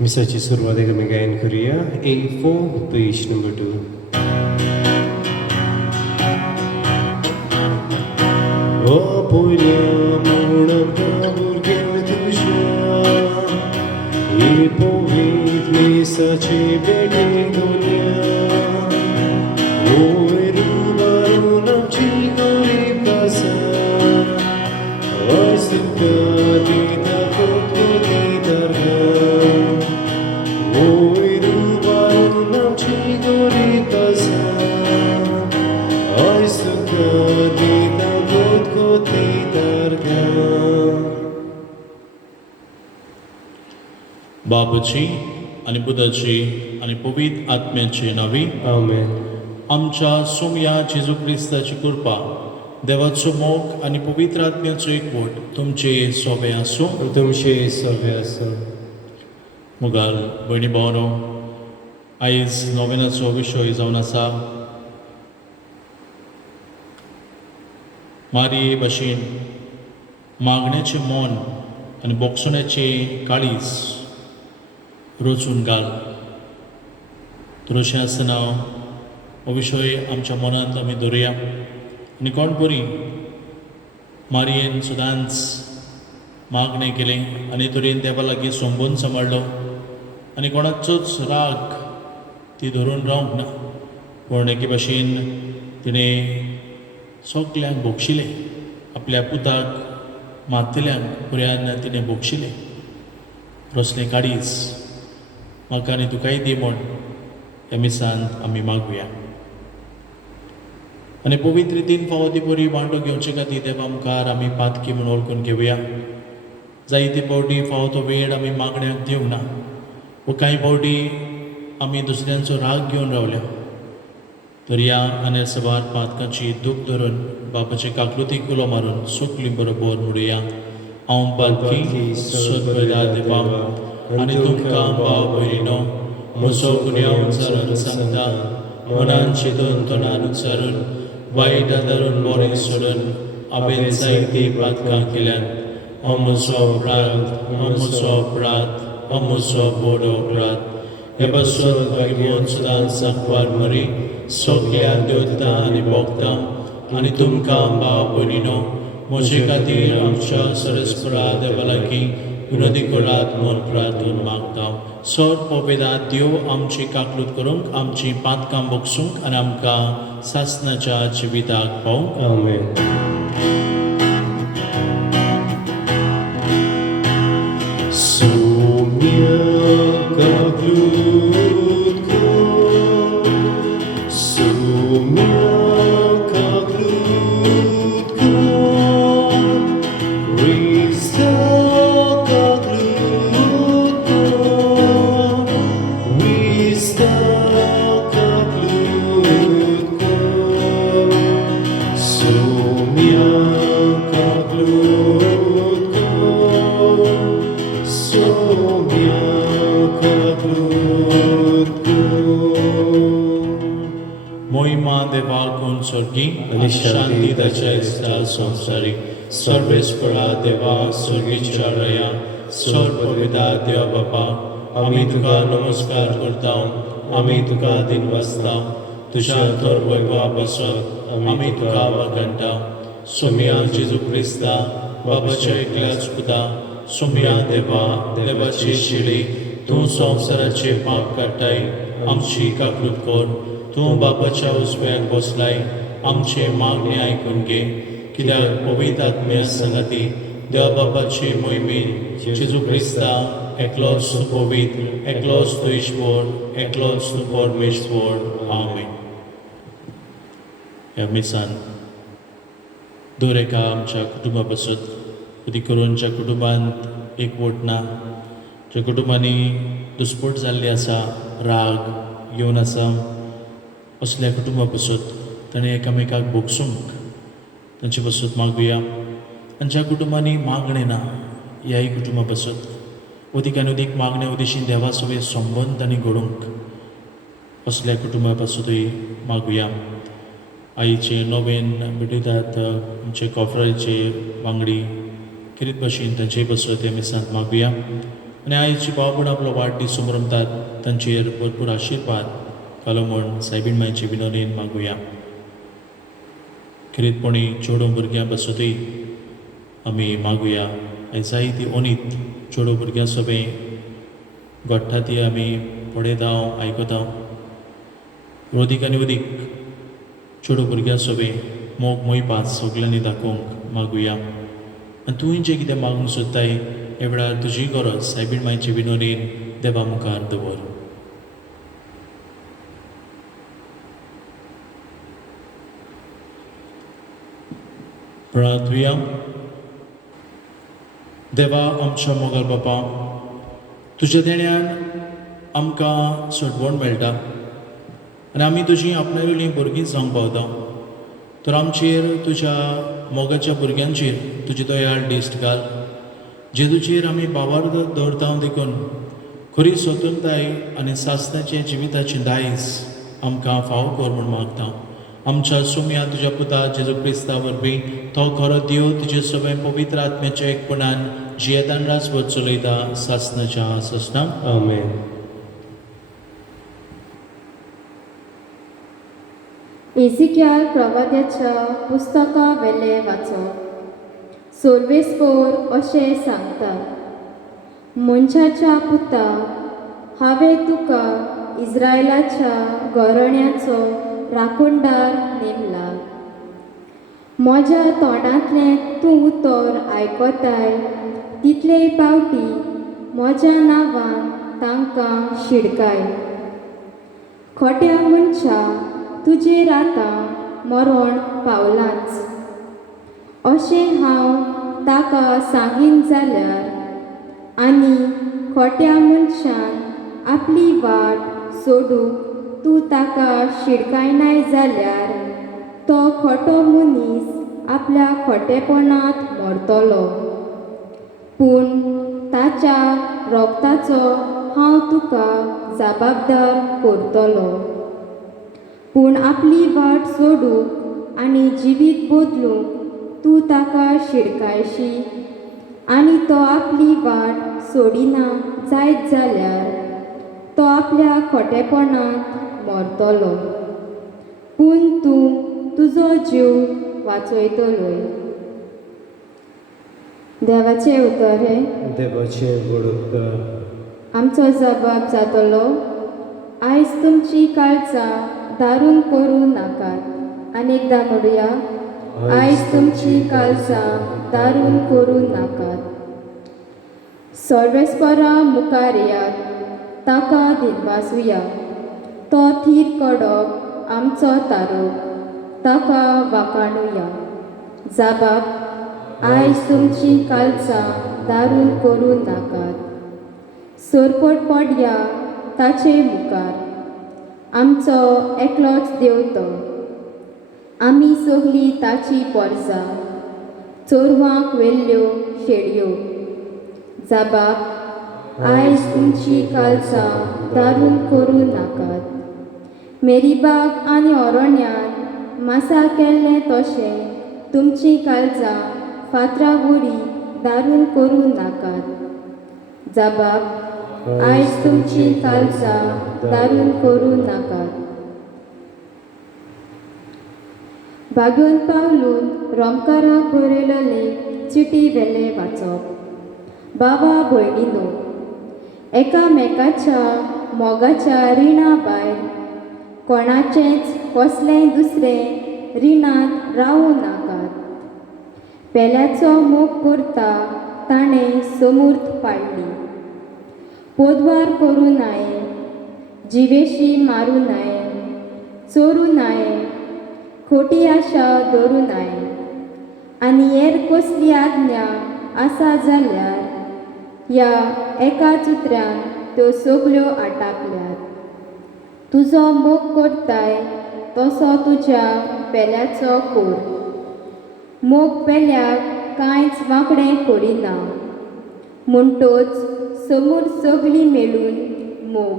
मिसाची सुरवात आमी गायन करूया. A4 page number 2. Opolja mona burgen tuja I powiedz misaci bede dunia Oi rubaru nam ci gori kasa Oi suka dita kotko ditarga Oi rubaru nam ci gori kasa Oi suka dita बाबाची आणि बुधाची आणि पवित्र आत्म्याची नावी आमेन. आमच्या सोमया जेजू क्रिस्ताची कृपा देवाचो मोग आणि पवित्र आत्म्याचो एकवट तुमचे सोबे आसूं तुमचे सव्य आसूं. मुगाल भयणी भावनो, आयज नोवेनाचो विशय जावन आसा मारये भाशेन मागण्याचें मोन आनी बोगसण्याचें काळीज रोचून घाल. तर अशें आसतना हो विशय आमच्या मनांत आमी दवरुया आनी कोण बरी मारयेन सदांच मागणें केलें आनी तरेन देवा लागीं सोंबून सांबाळलो आनी कोणाचोच राग ती धरून रावंक ना. पूण एके भाशेन तिणें सगल्यांक बोगशिलें, आपल्या पुताक मातल्यांक पुऱ्यान तिणें बोगशिलें. रसलें काडीज म्हाका आनी तुकाय दी म्हूण ह्या मिसांत आमी मागुया. आनी पवित्र रितीन फावो ती बरी वांटो घेवचे खातीर देवा मुखार आमी पातकी म्हूण वळखून घेवया. जायते फावटी फावो तो वेळ आमी मागण्यांक दिवंक ना, व कांय फावटी आमी दुसऱ्यांचो राग घेवन रावल्या. तर ह्या आनी सवार पातकांची दूख धरून बापाचे काकलुतीक उलो मारून सगळी बरोबर म्हणुया. हांव पातकी सोदपयला देवा आनी तुमकां भाव भयणीनो म्हजो गुन्यांव विचारून सांगता. मनान चिंतून तोंडान उच्चारून वायट आदारून बरें सोडून हांवें जायती पातकां केल्यान. हो म्हजो अपराध, हो म्हजो अपराध, हो म्हजो व्हड अपराध. हे पासून भगवंत सदांच सांगपार मरी सगळ्या देवता आनी भोगतां आनी तुमकां भाव भयणीनो म्हजे खातीर आमच्या सरस्वरा देवा लागीं विनोदी करात म्हूण प्रार्थून मागता. सर पवित्र देव आमची काकलूत करूंक, आमची पातकां बोगसूंक आनी आमकां सासणाच्या जिविताक पावूंक. आमेन. सोम्या काकलूत कर, सोम्या काकलूत कर, क्रिस्ता काकलूत कर, क्रिस्ता काकलूत कर, सोम्या काकलूत कर, सोम्या काकलूत कर. मोहिमा देवाक उंचोर्गी आनी शांती ताच्या इस्ता संवसारी. सर्वेस्परा देवा स्वर्गीच्या रया सर पविता देवा बापा, आमी तुका नमस्कार करता, आमी तुका दिनवासता. तुज्या थोर वैभवा बसत आमी तुका वखणटा. सोम्या जेजू क्रिस्ता बाबाच्या एकल्याच पुता, सोम्या देवा देवाची शिडी, तूं संवसाराचे पाप काडटाय. आमची काकलूत कर. तूं बापाच्या उजव्याक बसलाय. आमचे मागणे आयकून घे. कित्याक पवित्र आत्म्या संगती देवा बापाचे मोहिमेन जेजू क्रिस्ता एकलोच तूं पवित्र, एकलोच तूं ईश्वर, एकलोच तूं परमेश्वर. आमेन. ह्या मिसान दर एका आमच्या कुटुंबा पासत कधी करून ज्या कुटुंबांत एकवट ना, ज्या कुटुंबांनी दुस्पट जाल्ली आसा, राग येवन आसा, असल्या कुटुंबा पासत ताणें एकामेकाक बोगसूंक तांचे पासत मागुया. आनी ज्या कुटुंबांनी मागणें ना ह्याय कुटुंबा पासत अदीक आनी अदीक मागणे उदेशीन देवा सगळे संबंद आनी घडोवंक असल्या कुटुंबा पासतूय मागुया. आईचे नवेन भेटयतात आमचे कॉफ्राचे वांगडी कितें भाशेन तांचे पासत ह्या मिसांत मागुया. आनी आयज जी भाव भयण आपलो वाडदीस सुमरमतात तांचेर भरपूर आशिर्वाद घालो म्हूण सायबीण मांयचे विनोदीन मागुया. खरीतपणी चेडूं भुरग्यां पासुनूय आमी मागुया. आयज जायतीं ओनीत चेडूं भुरग्यां सगळें घडटा ती आमी पळयता आयकता. अदीक आनी अदीक चेडूं भुरग्यां सगळें मोग मोयपाच सगल्यांनी दाखोवंक मागुया. आनी तुवें जें कितें मागूंक सोदताय हे वेळार तुजी गरज सायबीण मांयचे विनोदीन देवा मुखार दवर. प्रार्थुया. देवा आमच्या मोगाल बापा, तुज्या देण्यान आमकां सडवण मेळटा आनी आमी तुजीं आपणायलेलीं भुरगीं जावंक पावता. तर आमचेर तुज्या मोगाच्या भुरग्यांचेर तुजी दयाळ दिश्ट घाल. जेजूचेर आमी बावर दवरता देखून खरी स्वतंत्रताय आनी सासणाचें जिविताचें दायज आमकां फाव कर म्हूण मागता. आमच्या सुम्या तुज्या पुता जेजू क्रिस्ता वरवीं तो खरो देव तुजें सगळें पवित्र आत्म्याच्या एकपणान जियेतान राजवट चलयता सासणाच्या ससना. Amen. एजिक्याल प्रवाद्याच्या पुस्तका वेले वाचप. 16 अशें सांगता, मनशाच्या पुता, हांवें तुका इस्रायलाच्या घराण्याचो राखणदार नेमला. म्हज्या तोंडांतलें तूं उतर आयकताय तितले पावटी म्हज्या नांवान तांकां शिडकाय. खोट्या मनशा तुजेर आतां मरण पावलांच अशें हांव ताका सांगीन जाल्यार आनी खोट्या मनशान आपली वाट सोडूंक तूं ताका शिडकायनाय जाल्यार तो खोटो मनीस आपल्या खोटेपणांत मरतलो. पूण ताच्या रोगताचो हांव तुका जबाबदार करतलो. पूण आपली वाट सोडूंक आनी जिवीत बदलूंक तूं ताका शिडकायशी आनी तो आपली वाट सोडिना जायत जाल्यार तो आपल्या खोटेपणांत मरतलो. पूण तूं तुजो जीव वाचयतलोय. देवाचें उतर हे देवाचें बडोदकार. आमचो जबाब जातलो, आयज तुमची काळजां दारून करूं नाकात. अनेकदां म्हणुया, आयज तुमची काळजां दारून करूं नाकात. सर्वेस्परा मुखार येयात, ताका दिनवासुया. तो थीर कडप आमचो तारो, ताका वाखाणुया. जाबाब, आयज तुमची काळजां दारून करूं नाकात. सोरपट पडया ताचे मुखार, आमचो एकलोच देव तो. आमी सगलीं ताची पोरसां, चोरवांक वेल्ल्यो शेडयो. जाबाब, आयज तुमची काळजां दारून करूं नाकात. मेरीबाग आनी अरण्यान मासा केल्लें तशें तुमची काळजां फातरा वडी दारून करूं नाकात. जाबाब, आयज तुमची काळजां दारून करूं नाकात. भाग्योन पावलून रोमकाराक बरयलेली चिटी वेले वाचप. बाबा भयणीनो, एकामेकाच्या मोगाच्या रिणा भायर कोणाचेंच कसलेंय दुसरें रिणांत रावूं नाकात. पेल्याचो मोग करता ताणें समूर्त पाडली. पोदवार करूं नाये, जिवेशी मारूं नाये, चोरूं नाये, खोटी आशा दवरूं नाये. आनी हेर कसली आज्ञा आसा जाल्यार ह्या एकाच उतरान त्यो सगल्यो आटापल्यात. तुजो मोग करताय तसो तुज्या पेल्याचो कोर. मोग पेल्याक कांयच वांकडें करिना, म्हणटोच समोर सगळीं मेळून मोग.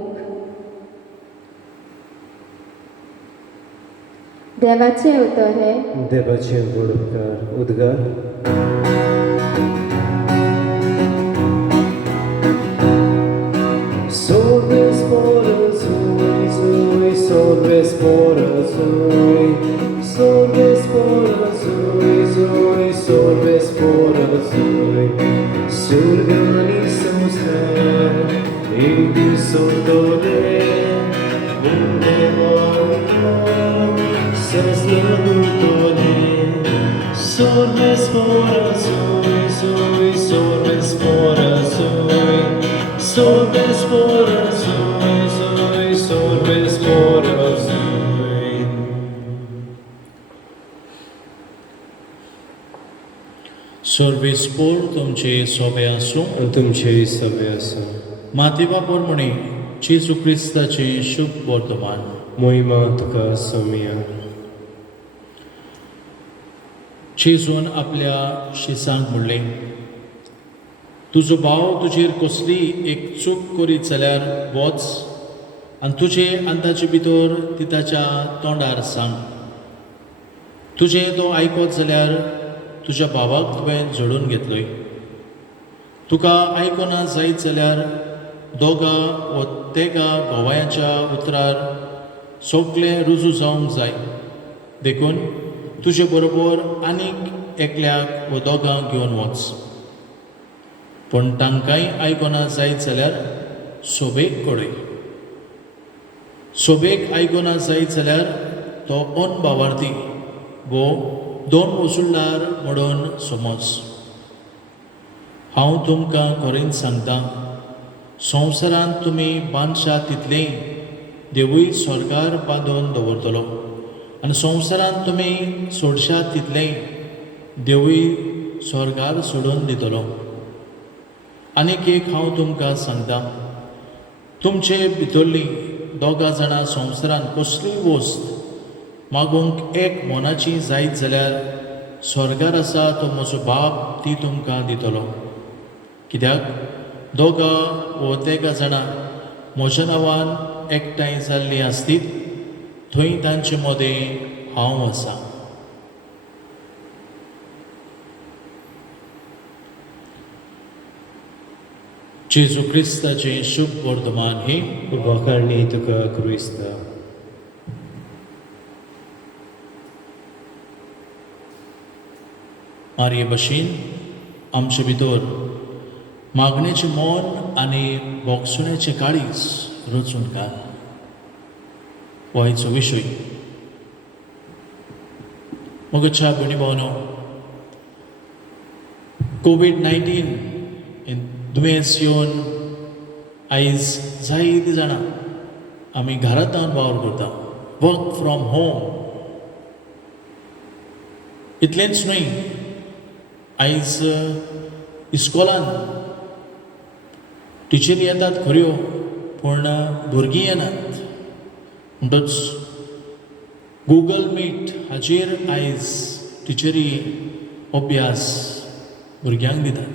देवाचें उतर हे देवाचें बडोदकार. उद्गार. Zoe, Sorbespora Zoe, Sorbespora Zoe, Surgani Samstra, Edi Sordole, Munde Morto, Sasnadutole, Sorbespora Zoe, Sorbespora Zoe, Sorbespora Zoe, Sorbespora Zoe. सर्वेस्पोर तुमचे सोबे आसूं तुमचे सवे असो मातेवा पोरमणी जेजू क्रिस्ताचे शुभ वर्तमान मोहिमा तुका सोमिया जेजून आपल्या शिसांक म्हणलें तुजो भाव तुजेर कसली एक चूक करीत जाल्यार वच आनी तुजे अंताचे भितर ती ताच्या तोंडार सांग तुजें तो आयकत जाल्यार तुज्या भावाक तुवें जोडून घेतलोय तुका आयकना जायत जाल्यार दोगा वा तेगा घोवायाच्या उतरार सोगलें रुजू जावंक जाय देखून तुजे बरोबर आनीक एकल्याक वा दोगांक घेवन वच पण तांकांय आयकना जायत जाल्यार सोबेक कळय सोबेक आयकना जायत जाल्यार तो ओन भावार्थी वो दोन वसुल्दार म्हणून समज हांव तुमकां खरेंच सांगता संवसारांत तुमी बांदशा तितलें देवूय स्वर्गार बांदून दवरतलो आनी संवसारांत तुमी सोडशात तितलें देवूय स्वर्गार सोडून दितलो आनीक एक हांव तुमकां सांगता तुमचे भितरलीं दोगां जाणां संवसारांत कसलीय वस्त मागूंक एक मोनाची जायत जाल्यार स्वर्गार आसा तो म्हजो बाप ती तुमकां दितलो कित्याक दोगां वो तेगा जाणां म्हज्या नांवान एकठांय जाल्लीं आसतीत थंय तांचे मदें हांव आसा जेजू क्रिस्ताचें शुभ वर्तमान हे वखाणी तुका क्रिस्ता मारये भशेन आमचे भितर मागणेचें मोन आनी बोगसुण्याचें काळीज रचून घाल हो आयचो विशय मोगच्या भयणी भावनो कोविड-19 दुयेंस येवन आयज जायतीं जाणां आमी घरांतल्यान वावर करता वर्क फ्रॉम होम इतलेंच न्हय आयज इस्कॉलान टिचरी येतात खऱ्यो पूण भुरगीं येनात म्हणटच गुगल मीट हाचेर आयज टिचरी अभ्यास भुरग्यांक दितात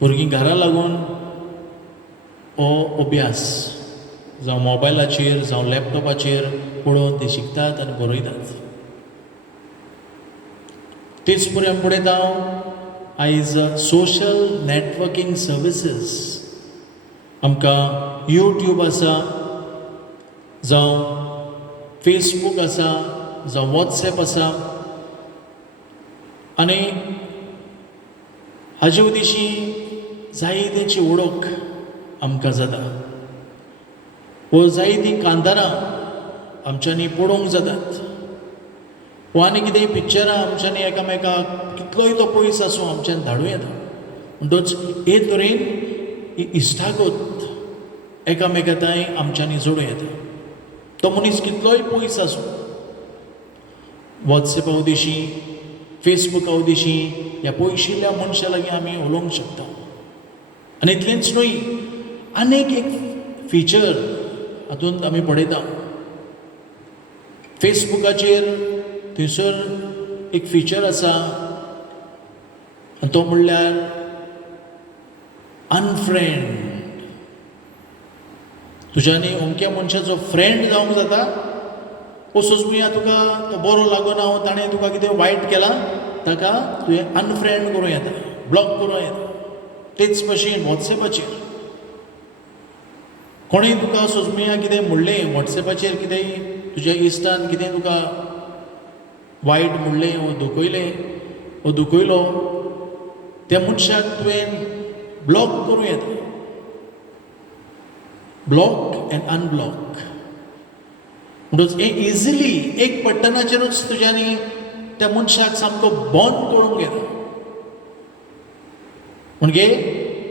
भुरगीं घरा लागून हो अभ्यास जावं मोबायलाचेर जावं लॅपटॉपाचेर पळोवन ते शिकतात आनी बरयतात तेच पर्यंत पळयता हांव आयज सोशल नॅटवर्कींग सर्विसीस आमकां यूट्यूब आसा जावं फेसबूक आसा जावं वॉट्सॅप आसा आनी हाजे उदेशी जायतेची ओळख आमकां जाता वो जायतीं कांतारां आमच्यांनी पळोवंक जातात वो आनी कितेंय पिक्चरां आमच्यांनी एकामेकाक कितलोय तो पयस आसूं आमच्यान धाडूं येता म्हणटच हे तरेन इश्टागत एकामेकाताय आमच्यांनी जोडूं येता तो मनीस कितलोय पयस आसूं वॉट्सॅपा उदेशी फेसबुका उदेशी ह्या पयशिल्ल्या मनशा लागीं आमी उलोवंक शकता आनी इतलेंच न्हय आनीक एक फिचर हातूंत आमी पळयता फेसबुकाचेर थंयसर एक फिचर आसा आनी तो म्हणल्यार अनफ्रेंड तुज्यांनी अमक्या मनशाचो फ्रेंड जावंक जाता असोच तुका तो बरो लागना ताणें तुका कितें वायट केलां ताका तुवें अनफ्रेंड करूं येता ब्लॉक करूं येता तेच भशेन वॉट्सॅपाचेर कोणेंय तुका सोजमिया कितें म्हणलें वॉट्सॅपाचेर कितेंय तुज्या इश्टान कितें तुका वायट म्हणलें वो दुखयलें वो दुखयलो त्या मनशाक तुवें ब्लॉक करूं येता. ब्लॉक एंड अनब्लॉक म्हणटच हे इजिली एक बटनाचेरूच तुज्यांनी त्या मनशाक सामको बंद करूंक येता. म्हणजे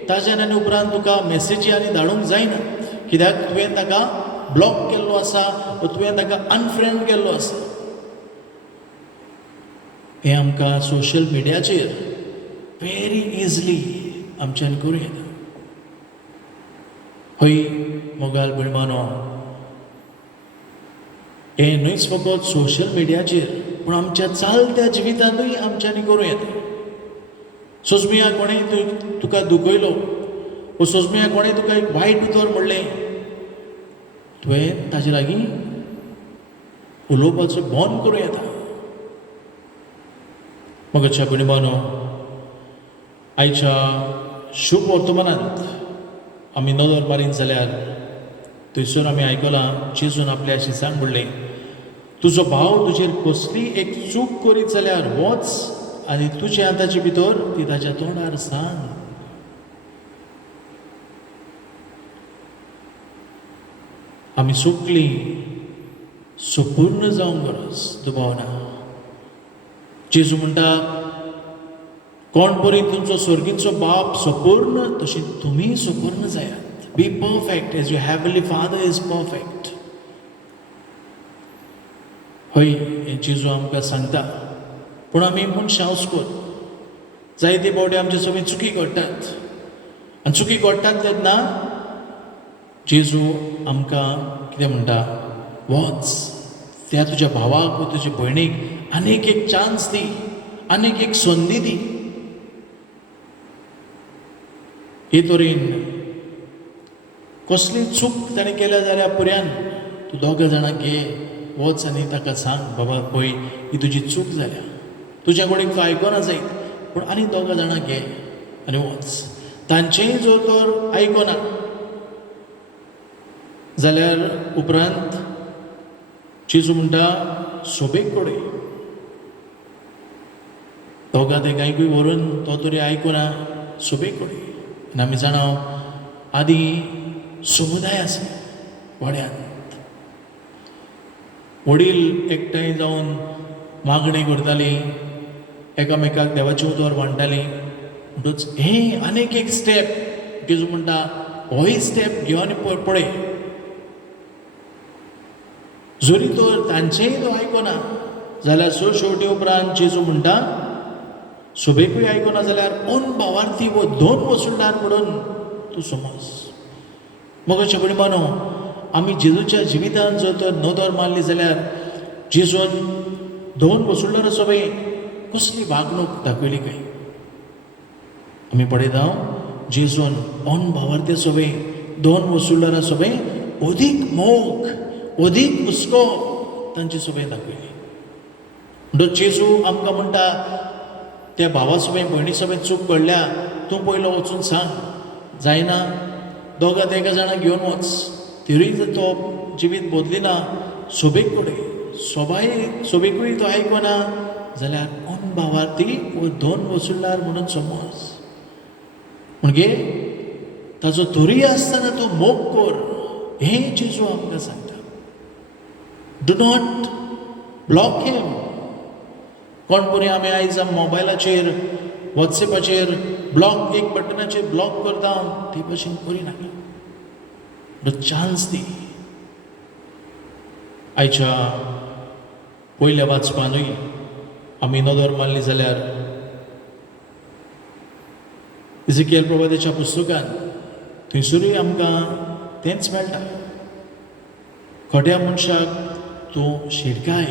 ताज्यान आनी उपरांत तुका मॅसेजी आनी धाडूंक जायना, कित्याक तुवें ताका ब्लॉक केल्लो आसा वा तुवें ताका अनफ्रेंड केल्लो आसा. हें आमकां सोशल मिडियाचेर व्हेरी इजिली आमच्यान करूं येता. हय मोगाल भयणबानो, हें न्हयच फकत सोशल मिडियाचेर पूण आमच्या चालत्या जिवितांतूय आमच्यांनी करूं येता. सोजमिया कोणेंय तुका दुखयलो वो सोजमिया कोणेंय तुका एक वायट उतर म्हणलें, तुवें ताजे लागीं उलोवपाचो बंद करूं येता. मोगाच्या भयणबानो, आयच्या शुभ वर्तमानांत आमी नदर मारीन जाल्यार थंयसर आमी आयकलां जेजून आपल्याशी सांग म्हणलें, तुजो भाव तुजेर कसली एक चूक करीत जाल्यार वच आनी तुजे आतांचे भितर ती ताच्या तोंडार सांग. आमी चुकलीं संपूर्ण जावंक गरज दुबावना. जेजू म्हणटा कोण परी तुमचो स्वर्गीचो बाप संपूर्ण तशी तुमी संपूर्ण जायात. Be perfect as your heavenly father is perfect. हय हें जेजू आमकां सांगता. पूण आमी मनशां हुस्कोत जायते फावटी आमचे सगळी चुकी घडटात आनी चुकी घडटात तेन्ना जेजू आमकां कितें म्हणटा, वच त्या तुज्या भावाक वा तुज्या भयणीक आनीक एक चान्स दी, आनीक एक संदी दी. हे तरेन कसली चूक ताणें केल्या जाल्यार पुऱ्यान तूं दोगां जाणांक घे, वच आनी ताका सांग, बाबा पळय ही तुजी चूक जाल्या, तुज्या कडेन तूं आयकोना जायत पूण आनी दोगां जाणांक घे आनी वच. तांचेय जर तर आयकोना जाल्यार उपरांत जेजू म्हणटा सोबेक कोडय. दोगां तेगांयकूय व्हरून तो तरी आयकोना सोबेक कोडय. आनी आमी जाणाव आदी समुदाय आसा वाड्यांत, वडील एकठांय जावन मागणी करतालीं, एकामेकाक देवाचें उतर मांडटालीं. म्हणटच हें आनीक एक स्टेप जेजू म्हणटा होय स्टेप घेवन पळय. जरी तर तांचेय तो आयकोना जाल्यार शेवटी उपरांत जेजू म्हणटा सोबेकूय आयकोना जाल्यार ओन भावार्थी वो दोन वसुलदार म्हणून तूं समज. मोगाच्या भयणबानो, आमी जेजूच्या जिवितांत जर तर नदर मारली जाल्यार जेजून दोन वसुलदार सोबे कसली वागणूक दाखयली काय. आमी पळयता जेजून ओन भावार्थी सोबे दोन वसुलदारा सोबे अदीक मोग अदीक हुस्को तांचे सोबे दाखयली. म्हणटच जेजू आमकां म्हणटा त्या भावा सोबे भयणी सोबे चूक घडल्या तूं पयलो वचून सांग, जायना दोगां तेगा जाणां घेवन वच. तरी जर तो जिवीत बदलिना सोबेक कोडे, सोबेकूय तो आयकोना जाल्यार ओन भावार्थी वो दोन वसुलदार म्हणून समज. म्हणजे ताचो तोरी आसतना तो मोग कर, हें जेजू आमकां सांगता. डू नॉट ब्लॉक हिम. कोण परी आमी आयज मोबायलाचेर वॉट्सॅपाचेर ब्लॉक एक बटनाचेर ब्लॉक करता ते भशेन करिनाका. चान्स दी. आयच्या पयल्या वाचपानूय आमी नदर मारली जाल्यार इजिकियल प्रवादाच्या पुस्तकान थंयसरूय आमकां तेंच मेळटा. खोट्या मनशाक तूं शिडकाय.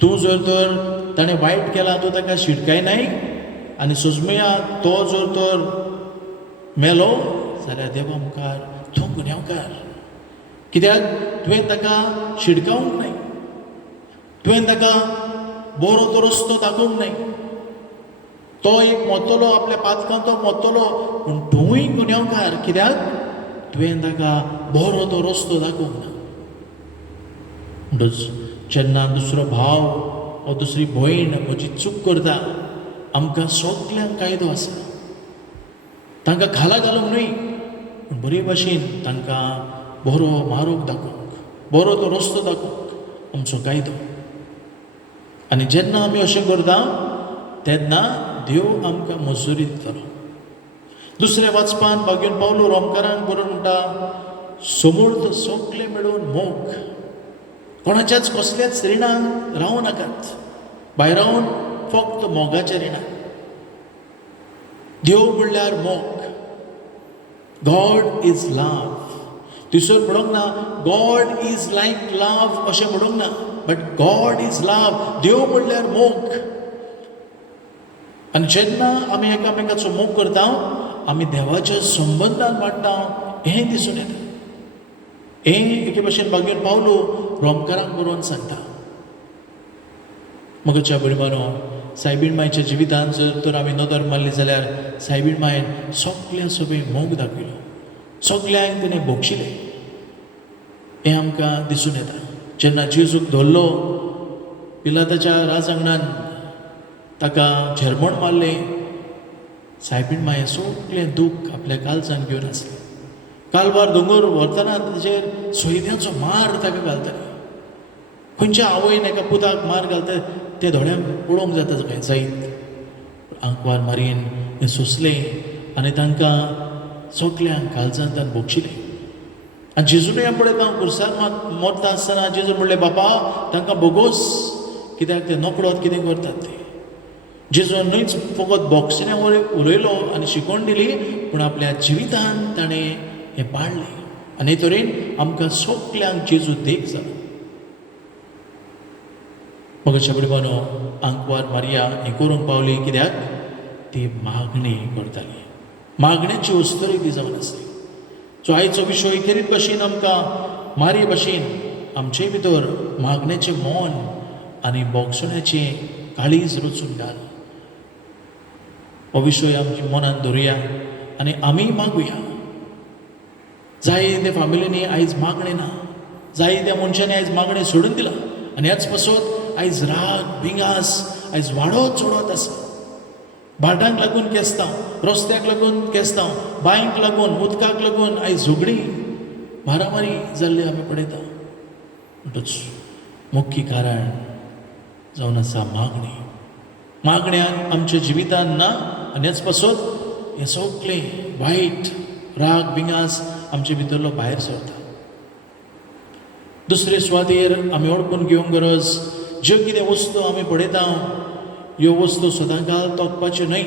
तूं जर तर ताणें वायट केलां तूं ताका शिडकायनाय आनी सुजमेया तो जर तर मेलो जाल्यार देवा मुखार तूं गुन्यांवकार. कित्याक तुवें ताका शिडकावंक नाय, तुवें ताका बरो तो रस्तो दाखोवंक नाय. तो एक मोतलो आपल्या पातकांत तो मोतलो पूण तूंय गुन्यांवकार, कित्याक तुवें ताका बरो तो रस्तो दाखोवंक ना. म्हणटच जेन्ना दुसरो भाव वा दुसरी भयण म्हजी चूक करता आमकां सगल्यांक कायदो आसा तांकां खाला घालूंक न्हय पूण बरे भाशेन तांकां बरो मार्ग दाखोवंक बरो तो रस्तो दाखोवंक आमचो कायदो आनी जेन्ना आमी अशें करता तेन्ना देव आमकां मजुरी दितलो दुसऱ्या वाचपान भाग्यन पावलो रोमकारांक बरोवन म्हणटा समूर्त सगळे मेळून मोग कोणाच्याच कसल्याच रिणांत रावूं नाकात भायर रावन फक्त मोगाच्या रिणांत देव म्हणल्यार मोग गॉड इज लव तिसर म्हणूंक ना गॉड इज लायक लव अशें म्हणूंक ना बट गॉड इज लव देव म्हणल्यार मोग आनी जेन्ना आमी एकामेकाचो मोग करता आमी देवाच्या संबंधान वाडटा हें दिसून येता हें एके भाशेन भाग्यन पावलो रोमकारांक बरोवन सांगता मगच्या भुरग्यानो सायबीण मायच्या जिवितांत जर तर आमी नदर मारली जाल्यार सायबीण मायन सगळ्या सगळे मोग दाखयलो सगल्यांक तिणें भोगशिलें हें आमकां दिसून येता जेन्ना जेजूक धरलो पिलाताच्या राजआंगणान ताका झेरमोण मारलें सायबीण माये सगळें दूख आपल्या काळजान घेवन आसलें कालवार दोंगर व्हरतना ताचेर सोयऱ्यांचो मार ताका घालताले खंयच्या आवयन एका पुताक मार घालता ते दोळ्यांक पळोवंक जाता खंय जायत आंकवार मारीन हें सोंसलें आनी तांकां सगल्यांक काळजान तान भोगशिलें आनी जेजूनय हांव पळयता खुर्सार मरता आसतना जेजून म्हणलें बापा तांकां भोगोस कित्याक ते नकळत कितें करतात ते जेजून न्हयच फकत बॉक्सिने उलयलो आनी शिकवण दिली पूण आपल्या जिवितान ताणें हें पाळलें आनी हे तरेन आमकां सगल्यांक जेजू देख जाला मगच्या भुरग्यानो आंकवार मारिया हें करूंक पावली कित्याक ती मागणी करताली मागण्याची वस्तूय ती जावन आसली सो आयचो विशय खेरीत भाशेन आमकां मारये भाशेन आमचे भितर मागण्याचें मन आनी बोगसण्याचें काळीज रचून घाल हो विशय आमच्या मनान धरुया आनी आमी मागुया जायते फामिलींनी आयज मागणें ना जायत्या मनशांनी आयज मागणें सोडून दिलां आनी ह्याच पासत आयज राग भिंगास आयज वाडत चडत आसा भाटांक लागून केस्तां रस्त्याक लागून केस्तां बांयक लागून उदकाक लागून आयज झगडीं मारामारी जाल्ली आमी पळयता म्हणटच मुख्य कारण जावन आसा मागणी मागण्यान आमच्या जिवितान ना आनी हेच पासत हें सगळें वायट राग भिंगास आमचे भितरलो भायर सरता दुसरे सुवातेर आमी ओळखून घेवंक गरज ज्यो कितें वस्तू आमी पळयता ह्यो वस्तू सदांकाळ तोखपाच्यो न्हय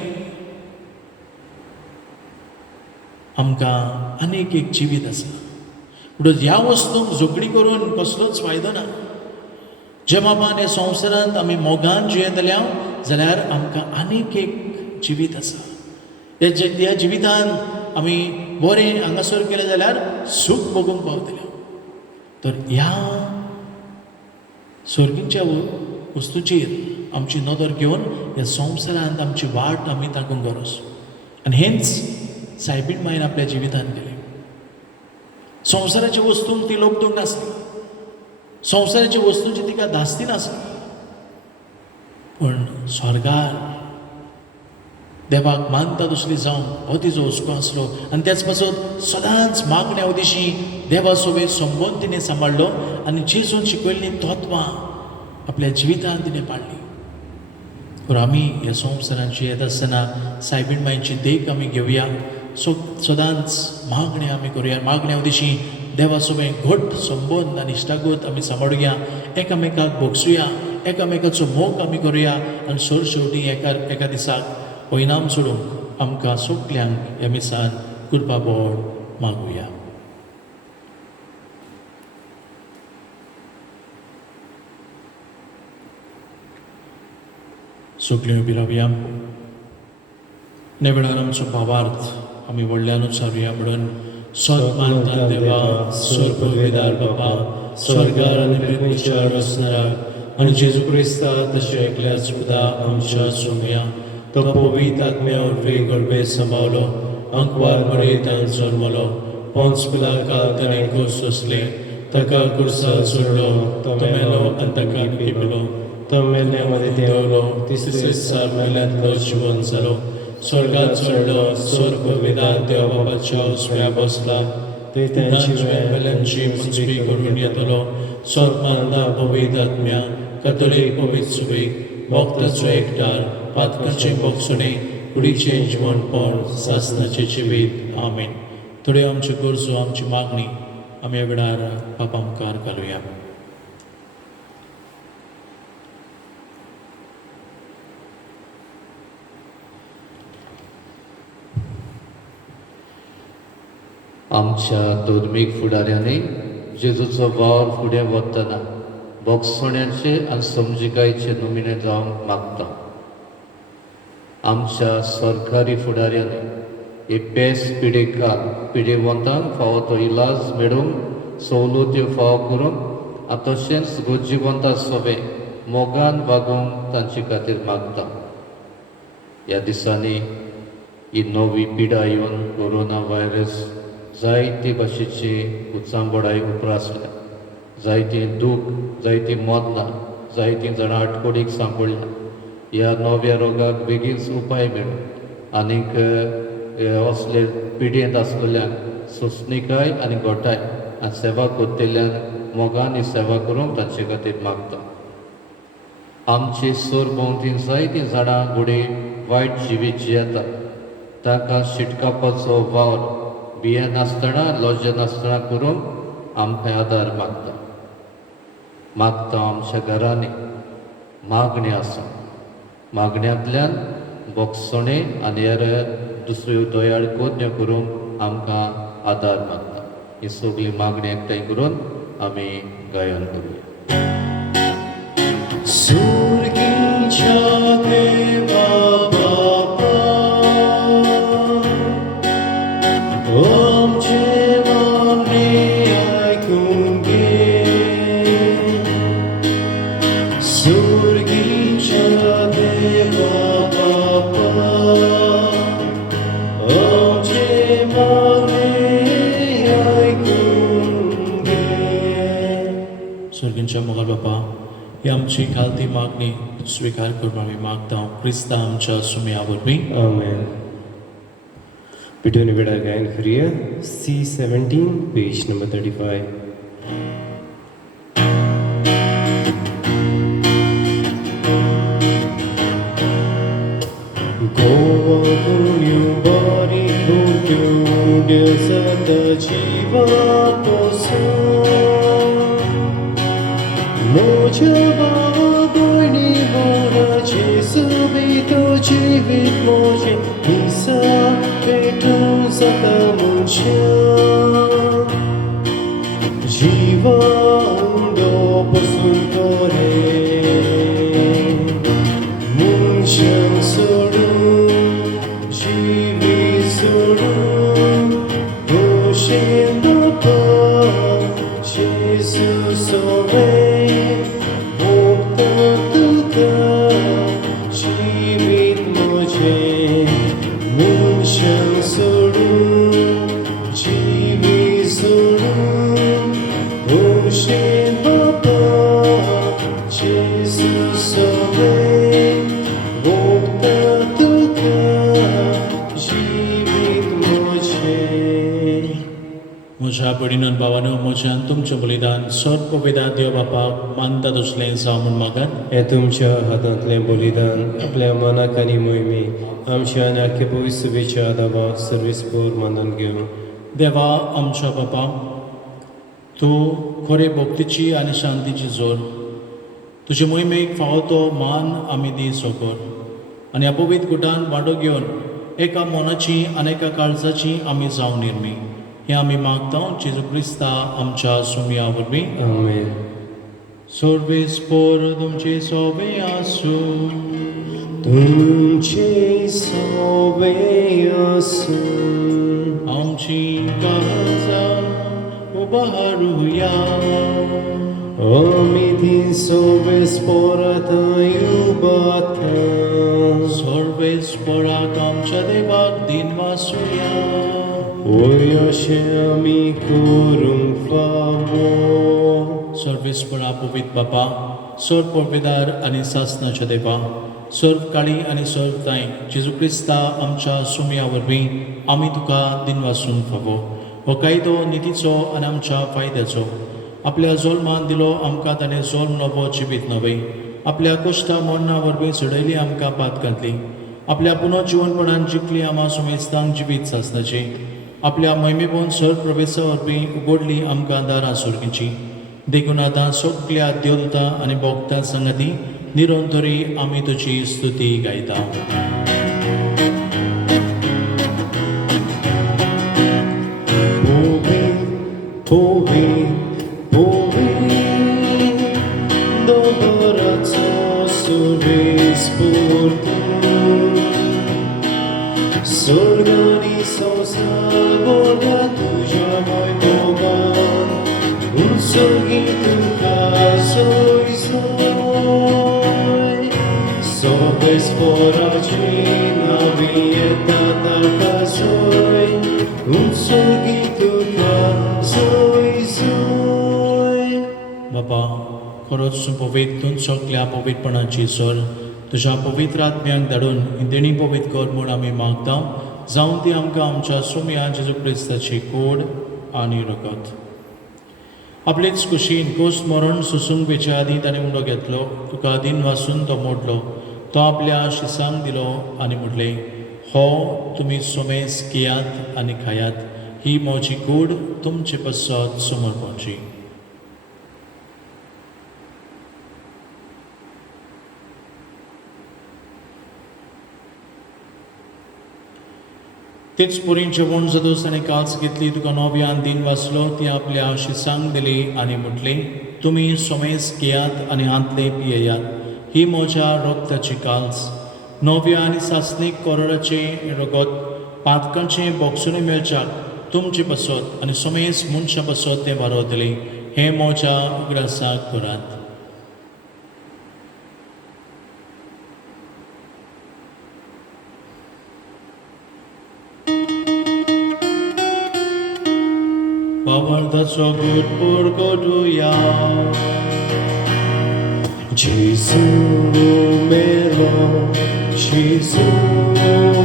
आमकां आनीक एक जिवीत आसा म्हणटच ह्या वस्तूंक झगडी करून कसलोच फायदो ना जे बाबान ह्या संवसारांत आमी मोगान जियेतल्या जाल्यार आमकां आनीक एक जिवीत आसा ह्या जिवितान आमी बरें हांगासर केलें जाल्यार सूख भोगूंक पावतले तर ह्या सर्गीच्या वस्तूचेर आमची नदर घेवन ह्या संवसारांत आमची वाट आमी ताकूंक गरज आनी हेंच सायबीण मायन आपल्या जिवितान केलें संवसाराची वस्तूंक ती लोकतूंक नासली संवसाराची वस्तूंची तिका धास्ती नासली पूण स्वर्गार देवाक मानता तसली जावन हो तिचो हुस्को आसलो आनी त्याच पासत सदांच मागण्या उदेशी देवा सोबे संबंद तिणें सांबाळलो आनी जेजून शिकयल्लीं तत्वां आपल्या जिवितान तिणें पाळ्ळी तर आमी ह्या संवसारांची येता आसतना सायबीण मायची देख आमी घेवया सदांच मागण्या आमी करुया मागण्या उदेशी देवा सोबे घट संबंद आनी इश्टागत आमी सांबाळुया एकामेकाक भोगसुया एकामेकाचो मोग आमी करुया आनी शेवटी एका दिसाक हो इनाम सोडूंक आमकां सगल्यांक ह्या मिसान कृपा बोड मागुया सगळीं उबी रावया नेवेळार आमचो भावार्थ आमी व्हडल्यानूच सारुया म्हणून सद्मानता देवा स्वर्गविदार बापा स्वर्गार आनी पृथ्वीचेर असणारा आनी जेजू क्रिस्ता तशें एकल्या सुद्दां आमच्या सोमया तो पवित्र आत्म्या उर्फे गरबे सांबाळलो अंकवार मरेतान जल्मलो पोंच पिलाका ताणें घोस सोंसलें ताका कुर्सा सोडलो तो मेलो आनी ताका किपिलो तो मेल्ल्यामध्ये देवलो तिसरे दिसा मेल्यांतलो जिवंत जालो स्वर्गात चडलो स्वर्ग वेदांत देवा बापाच्या उजव्या बसला थंय तांची मेल्यांची मंजूरी करून येतलो स्वर्गांदा पवित्र आत्म्या कथोलिक पवित्र सुबेक भक्तांचो एकठार पातकांचे मोक्षणे कुडीचे जिवणपण सासनाचे जिवीत आमेन. थोड्यो आमच्यो गरजो आमची मागणी आमी वेळार बापा मुखार घालुया. आमच्या धर्मीक फुडाऱ्यांनी जेजूचो वावर फुडें वतना बोगसोण्याचे आनी समजिकायेचे नमुने जावंक मागता. आमच्या सरकारी फुडाऱ्यांनी हे पेस पिडेवंतांक फावो तो इलाज मेळोवंक सवलत्यो फावो करूंक आनी तशेंच गोज्जीवंतां सवे मोगान वागोवंक तांचे खातीर मागता. ह्या दिसांनी ही नवी पिडा येवन कोरोना व्हायरस जायते भाशेची उचांबडाय उप्रासल्या. जायतीं दूख जायतीं मोदलां जायतीं जाणां आटकोडीक सांपडल्या. ह्या नव्या रोगाक बेगीनच उपाय मेळूं आनीक असले पिडेंत आसलेल्यांक सोंसणीकाय आनी गोठाय आनी सेवा कोत्तेल्यांक मोगान ही सेवा करूंक तांचे खातीर मागता. आमचे सरभोंवतीन जायतीं जाणां घोडे वायट जिवीत जियेता. तांकां शिटकापाचो वावर बिये नासतना लॉज नासतना करूंक आमकां आदार मागता. आमच्या घरांनी मागणी आसा. मागण्यांतल्यान बोगसणे आनी हेर दुसऱ्यो दयाळ कोज्ञ करूंक आमकां आदार मागता. ही सगळी मागणी एकठांय करून आमी गायन करुया. सुर्गीच्या देवा बापा आमचे मागणे ऐकून घे. सुर्गीच्या देवा बापा आमचे मागणे ऐकून घे. सुर्गीच्या मोगाल बापा ही आमची खालती मागणी स्वीकार करून आमी मागता. क्रिस्ता आमच्या सुम्या वरवीं Amen. Pitoni Veda Gayan Kriya C17 page number 35. Goa kunyu bari kunyu desata jiva posa Moja baba boini bora Jesu bito jivit moje Isa beton sata muncha Jiva undo posun kore Munchang soru Jivi soru Oshin baba Jesus sove जीवित मुझे मुंशन सोडू जीवी सोडू होशे बाबा जेसु सवे भोगता तुका जीवित मुझे. म्हज्या भयणीन भावानो म्हज्यान तुमचें बलिदान सर्व वेदांत देव बापाक मानता तसलें जावं म्हूण मागात. हे तुमच्या हातांतलें बलिदान आपल्या मनाक आनी मोहिमे आमच्या आनी आख्खे भविसुबेच्या आदाबाक सर्विसपोर मानून घेवं. देवा आमच्या बापा तूं खरे भक्तीची आनी शांतीची जोर तुजे मोहिमेक फावो तो मान आमी दी सोकर आनी अपवीत गुटान वांटो घेवन एका मोनाची आनी एका काळजाची आमी जावं निर्मी हें आमी मागता जेजू क्रिस्ता आमच्या सुम्या वरवीं. आमेन. सर्वेस्पोर तुमचे सोबे आसूं तुमचे सोबे आसूं आमची काळजां उबारुया. आमी तीं सोबेस्पोरांताय उबाता सर्वेस्पोराक आमच्या देवाक दिन वासुया. वय अशें आमी करूंक फावो सर्वेस्परा पवित बापा सोर पळपेदार आनी सासनाच्या देवा सर्व काळी आनी सर्व ताई जेजू क्रिस्ता आमच्या सुमया वरवीं आमी तुका दिन वासून फावो हो कायदो नितीचो आनी आमच्या फायद्याचो आपल्या जोल्मान दिलो आमकां ताणें जोल्म नवो जिवीत नवे आपल्या कश्टा मरणा वरवीं चडयली आमकां पात घातली आपल्या पुनर्जीवनपणान जिखली आमा सुमेस्तांक जिवीत सासनाची आपल्या महिमेपोवन सर प्रवेशा वरवीं उगडली आमकां दारां सुर्गीची देखून आतां सगळ्या देवदूतां आनी भोगतां संगती निरंतरी आमी तुजी स्तुती गायता Sorgani संसार बोल्या तुझ्या वैभोगान उत्सर्गी तुका सोय सोय सोबेस पोराची नावी येता ताका सोय उत्सर्गी तुका सोय सोय बापा खरोच पवित्र तूं सगळ्या पवित्रपणाची सोर तुज्या पवित्र आत्म्याक धाडून ही देणी पवित्र कर म्हूण आमी मागता जावं ती आमकां आमच्या सुमया जेजू क्रिस्ताची कूड आनी रगत आपलेच कुशीन कोस मरण सुसूंक वेचे आदीं ताणें उंडो घेतलो तुका दिन वासून तो मोडलो तो आपल्या शिसांक दिलो आनी म्हटलें हो तुमी सोमेस घेयात आनी खायात ही म्हजी कूड तुमचे पसत समर्पणची तेच पुरीन जेवण जदोस आनी काल्स घेतली तुका नव्यान दिन वाचलो ती आपल्या शिसांक दिली आनी म्हटली तुमी सोमेस घेयात आनी हांतले पियेयात ही म्हज्या रोगताची काल्स नव्या आनी सासणीक कोरोडाचे रगत पातकांचे बोगसून मेळच्याक तुमचे बसत आनी सोमेस मनशा बसत तें वारयतले हें म्हज्या उगडासाक करात Pawardaco good purgoduya Gesù melo, Gesù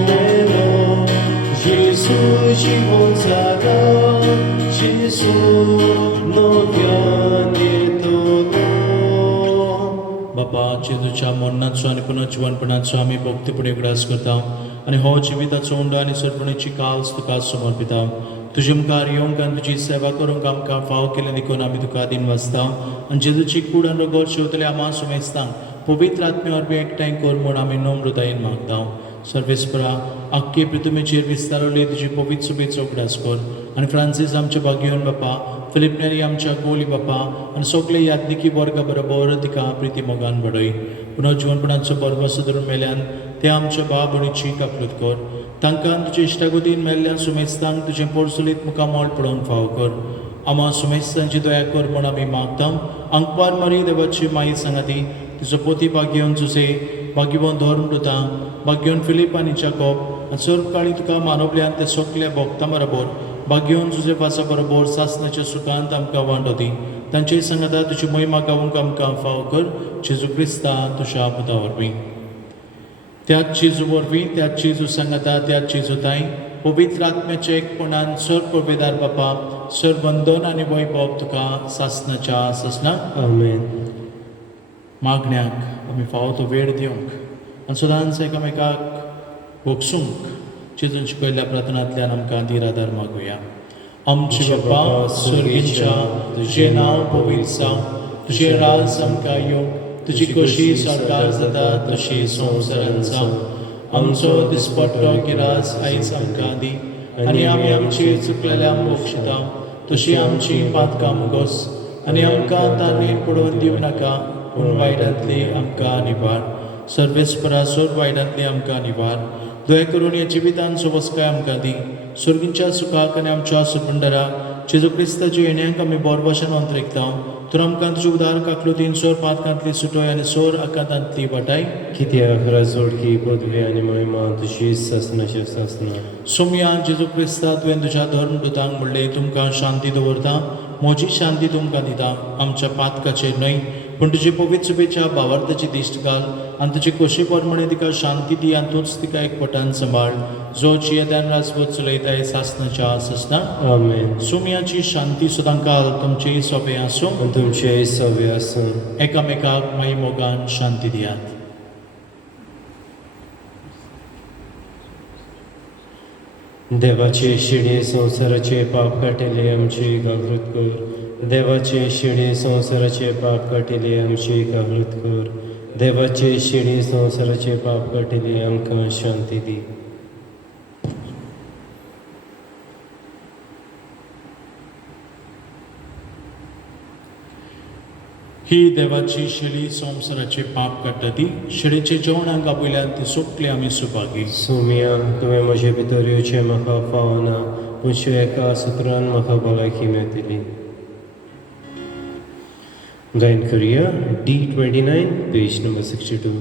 melo, Gesù জীবন জাগা, Gesù नव्याने तोलो बापा जेजूच्या मरणाचो आनी पुनर्जीवनपणाचो आमी भक्ती फुडें उगडास करता आनी हो जिविताचो उंडो आनी सरपणीची काल्स तुका समर्पिता तुजे मुखार येवंक आनी तुजी सेवा करूंक आमकां फाव केलें देखून आमी तुका दिन वाचता आनी जेजूची कूड आनी रगत शेवतले आमा सुमेस्तांक पवित्र आत्मे वरवीं एकठांय कर म्हूण आमी नम्रतायेन मागता सर्वेस्परा आख्खे पृथ्वीचेर विस्तारवली तुजी पवित्र सुबेचो उगडास कर आनी फ्रांसीस आमचे भाग्यवन बापा फिलिप नेरी आमच्या गोली बापा आनी सगळे याज्ञिकी वर्गा बरोबर तिका प्रिती मोगान बडय पुनर्जीवनपणाचो बरवसो धरून मेल्यान ते आमच्या भाव भयणीची कापलूत कर तांकां तुजे इश्टागतीन मेल्ल्या सुमेस्तांक तुजें पोरसुलीत मुखामोल पडोवंक फाव कर आमा सुमेस्तांची दया कर म्हूण आमी मागता अंकपार मारी देवाची माई सांगाती तुजो पोती भाग्यवन जुसे भाग्यवन धोर्मृता भाग्यवन फिलीप आनी जाकोब आनी सर्व काळी तुका मानवल्यान ते सगळे भोगता बरोबर भाग्यवन तुजे पासा बरोबर सासणाच्या सुखांत आमकां वांटो दी तांचे सांगाता तुजी महिमा गावूंक आमकां फाव कर जेजू क्रिस्ता तुज्या पुता वरवीं त्याच जेजू वरवीं त्याच जेजू सांगाता त्याच जेजू ताई पवित्र आत्म्याचे एकपणान सर पळपेदार बापा सर बंधन आनी वैभव तुका सासणाच्या ससनाक आमेन मागण्याक आमी फावो तो वेळ दिवंक आनी सदांच एकामेकाक भोगसूंक जेजून शिकयल्ल्या प्रार्थनांतल्यान आमकां धीरादार मागुया आमचे बाप्पा स्वर्गीच्या तुजें नांव पवित्र जावं तुजें राज आमकां येवं तुजी कशी सरकार जाता तशी संवसारांत जावं आमचो दिसपट्टो गिरास आयज आमकां दी आनी आमी आमची चुकलेल्यांक बक्षिता तशी आमची पातकां मुगोस आनी आमकां तारणेर पडोवन दिवं नाका पूण वायटांतली आमकां निवार सर्वेस्परा सोड वायटांतली आमकां निवार दया करून ह्या जिवितांचो वस्काय आमकां दी स्वर्गीच्या सुखाक आनी आमच्या सुपंडराक जेजू क्रिस्ताच्या येण्याक आमी बोर भाशेन अंतरिकता तर आमकां तुजे उदार काकलुतीन सोर पातकांतली सुटोय आनी सोर आकांतांतली बटाय कित्याक राजोडकी पदवी आनी महिमा तुजी ससनाच्या ससना सोम्या जेजू क्रिस्ता तुवें तुज्या धर्म दुतांक म्हणले तुमकां शांती दवरता म्हजी शांती तुमकां दिता आमच्या पातकाचेर न्हय पूण तुजे पवित्र सुबेच्या भावार्थाची दिश्ट घाल आनी तुजे कशे परमणे तिका शांती दी आनी तूंच तिका एकपटान सांबाळ जो चियेत्यान राजपूत चलयताय सासनाच्या ससना आमेन सोम्याची शांती सदां काल तुमचे सोबे आसूं आनी तुमचे सव्य आसूं एकामेकाक माई मोगान शांती दियात देवाचे शिडे संवसाराचे पाप काटिले आमची गागृत कर देवाचे शिडे संवसाराचे पाप काटिले आमची गागृत कर देवाचे शिडे संवसाराचे पाप काटिले आमकां शांती दी ही देवाची शिडी संवसाराचे पाप काडटा ती शिडेचे जेवणाक आपयल्यान ती सोंपली आमी सुभागी सोमिया तुवें म्हजे भितर येवचें म्हाका फावना पूण एका सुत्रान म्हाका भलायकी मेळटली गायन करुया D29 पेज नंबर 62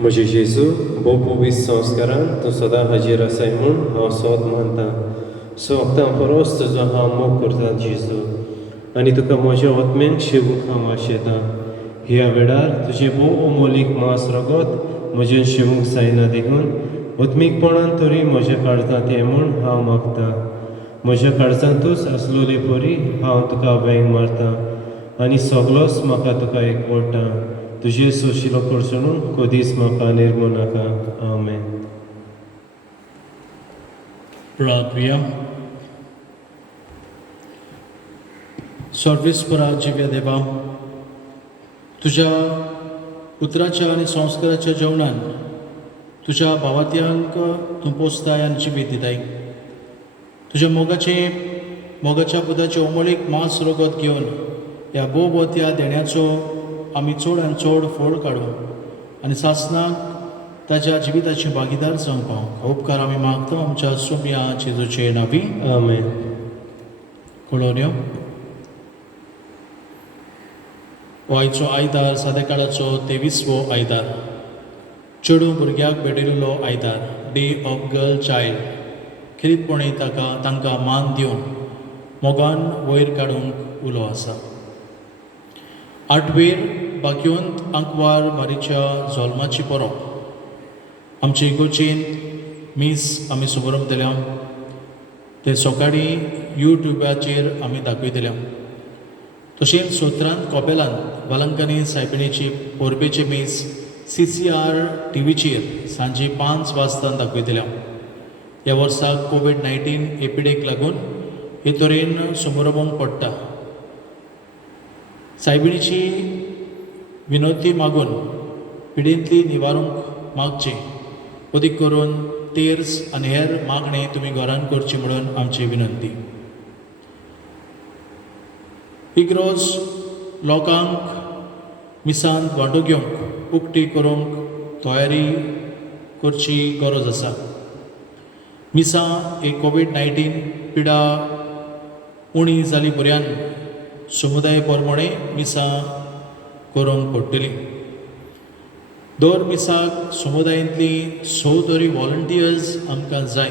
म्हजे जेजू भोव पवित्र संस्कारान तूं सदां हाजीर आसाय म्हूण हांव सोद मानता सोगतां परस तुजो हांव मोग करता जेजू आनी तुका म्हज्या आत्म्यांक शिवूंक हांव आशेतां ह्या वेळार तुजें भोव अमोलीक मांस रगत म्हजें शिवूंक जायना देखून आत्मीकपणान तरी म्हज्या काळजांत ये म्हूण हांव मागतां म्हज्या काळजांतूच आसलोले परी हांव तुका वेंग मारतां आनी सगलोच म्हाका तुका एकवटा तुजे सोशिलो करचणून कधीच म्हाका निर्मू नाका आमेन प्रार्थया सर्वेस्परा जिव्य देवा तुज्या उतराच्या आनी संस्काराच्या जेवणान तुज्या भावात्यांक तूं पोसताय आनी जिवीत दिताय तुज्या मोगाच्या पुताचे ओमळीक मांस रगत घेवन ह्या भोवभोवत्या देण्याचो आमी चड आनी चड फोड काडूं आनी सासनाक ताच्या जिविताची भागीदार जावंक पावूं उपकार आमी मागता आमच्या सोम्या जेजूचे नांवी आमेन कळोन्यो हो आयचो आयतार सादे काळाचो 23वो आयतार चेडूं भुरग्याक भेटयिल्लो आयतार डे ऑफ गर्ल चायल्ड खरीतपणी तांकां मान दिवन मोगान वयर काडूंक उलो आसा आठवेर बाकिवंत आंकवार मारीच्या जल्माची परब आमचे इगोर्जेंत मीस आमी सुबरमतल्या ते सकाळीं यूट्यूबाचेर आमी दाखयतल्या तशेंच सोत्रांत कोपेलांत वालंकानी सायबिणीची पोरबेचे मीस CCR टीव्हीचेर सांजे 5 वाजता दाखयतल्या ह्या वर्साक COVID-19 एपिडेक लागून हे तरेन समोरबोंक पडटा सायबिणीची विनंती मागून पिडेंतली निवारूंक मागचे अदीक करून तेर्स आनी हेर मागणे तुमी घरान करची म्हणून आमची विनंती इग्रोज लोकांक मिसांत वांटो घेवंक उक्ती करूंक तयारी करची गरज आसा मिसा एक कोविड-19 पिडा उणी जाली पर्यंत समुदाय प्रमाणे मिसा करूंक पडटली. दर मिसाक समुदायांतली 100 तरी वॉलंटियर्स आमकां जाय.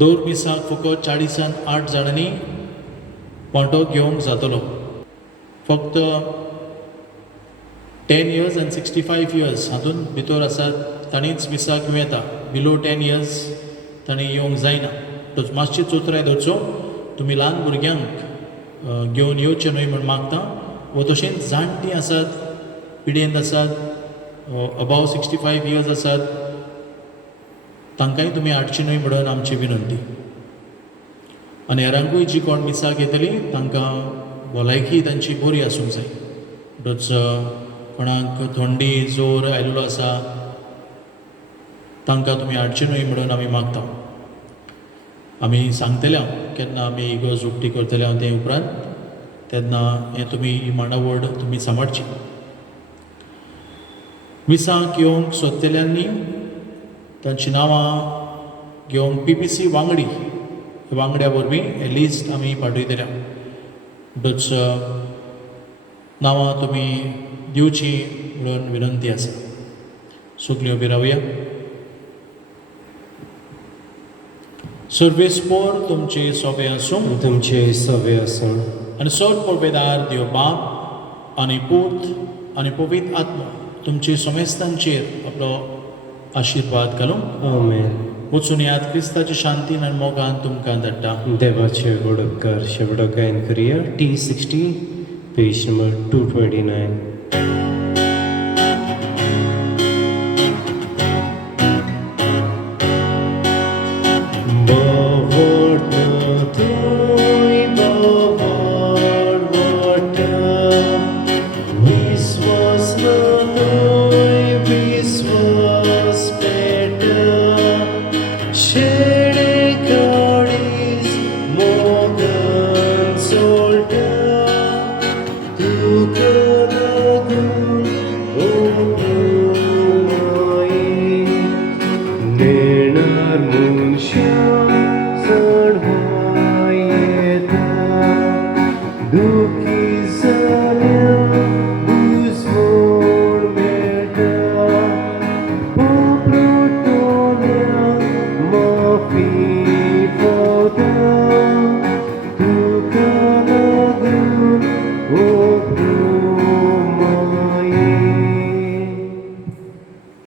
दर मिसाक फकत 48 जाणांनी पोंटो घेवंक जातलो. फक्त 10 years and 65 years हातून भितर आसात तांणीच मिसाक येवं येता. बिलो 10 years तांणी येवंक जायना. तर मातशी चोत्राय धरचो. तुमी ल्हान भुरग्यांक घेवन येवचे न्हय म्हण मागता. व तशेंच जाणटीं आसात, पिडेंत आसात, अबाव 65 years आसात, तांकांय तुमी हाडची न्हय म्हणून आमची विनंती. आनी हेरांकूय जी कोण मिसाक येतली तांकां भलायकी तांची बरी आसूंक जाय. म्हणटच कोणाक थंडी जोर आयिल्लो आसा तांकां तुमी हाडची न्हय म्हणून आमी मागता. आमी सांगतले केन्ना आमी इगर्ज उक्ती करतले ते उपरांत, तेन्ना हें तुमी ही मांडावळ तुमी सांबाळची. मिसाक येवंक सोदतल्यांनी तांची नांवां घेवंक PPC वांगडी वांगड्या वरवीं हें लिस्ट आमी पाठयतल्या. म्हणटच नांवां तुमी दिवची म्हणून विनंती आसा. सगळीं उबी रावया. सर्वेस्पोर तुमचे सोबे आसूं तुमचे सवे आसूं आनी सर पळोवपेदार देव बाप आनी पूत आनी पवित्र आत्मा तुमचे समेस्तांचेर आपलो आशिर्वाद घालूं. आमेन. वचून याद क्रिस्ताची शांतीन आनी मोगान तुमकां धाडटा. देवाचे गोडकार शेवडो गायन करुया. T60 page number 229. दुखी